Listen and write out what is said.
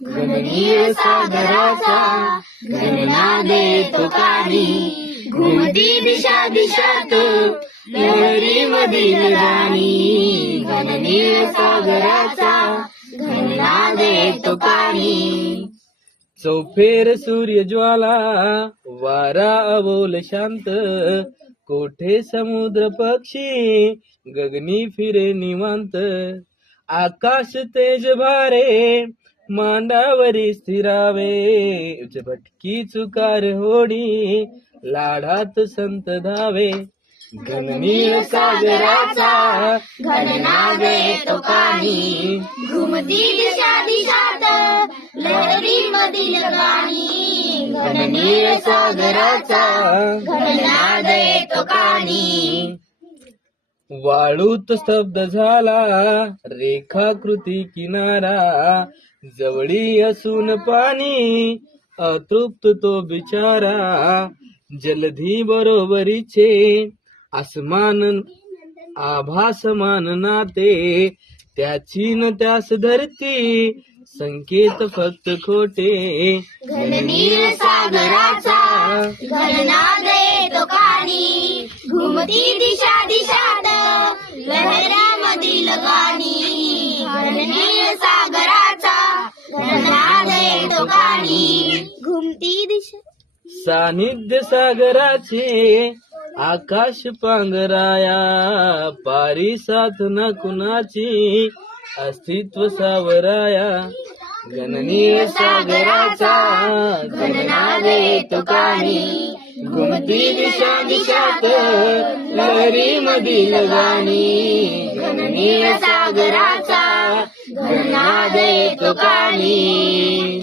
घननीळ सागराचा घननाद येतो कानी, घुमती दिशा दिशात लहरी मधील गाणी. घननीळ सागराचा घननाद येतो कानी. चौफेर सूर्यज्वाला वारा अबोल शांत, कोठे समुद्र पक्षी गगनी फिरे निवांत. आकाश तेज भारे मांडावरी स्थिरावे, भटकी चुकार होडी लाडात संत धावे. घननीळ सागराचा घननाद येतो कानी, घुमती दिशा दिशात लहरी मधील गाणी. घननीळ सागराचा घननाद येतो कानी. वाळूत स्तब्ध झाला रेखाकृती किनारा, जवळी असून पाणी अतृप्त तो बिचारा. जलधी बरोबरीचे आसमान आभासमान नाते, त्याची न त्यास धरती संकेत फक्त खोटे. घननीळ सागराचा घननाद येतो कानी, घुमती दिशा दिशात लहरामधील गाणी. घननीळ सागराचा घननाद येतो कानी, घुमती दिशा. सानिध्य सागराचे आकाश पांगराया, पारी साथ न कुणाची अस्तित्व सावराया. घननीळ सागराचा घननाद येतो कानी, घुमती दिशा दिशात लहरी मधील गाणी. घननीळ सागराचा घननाद येतो कानी.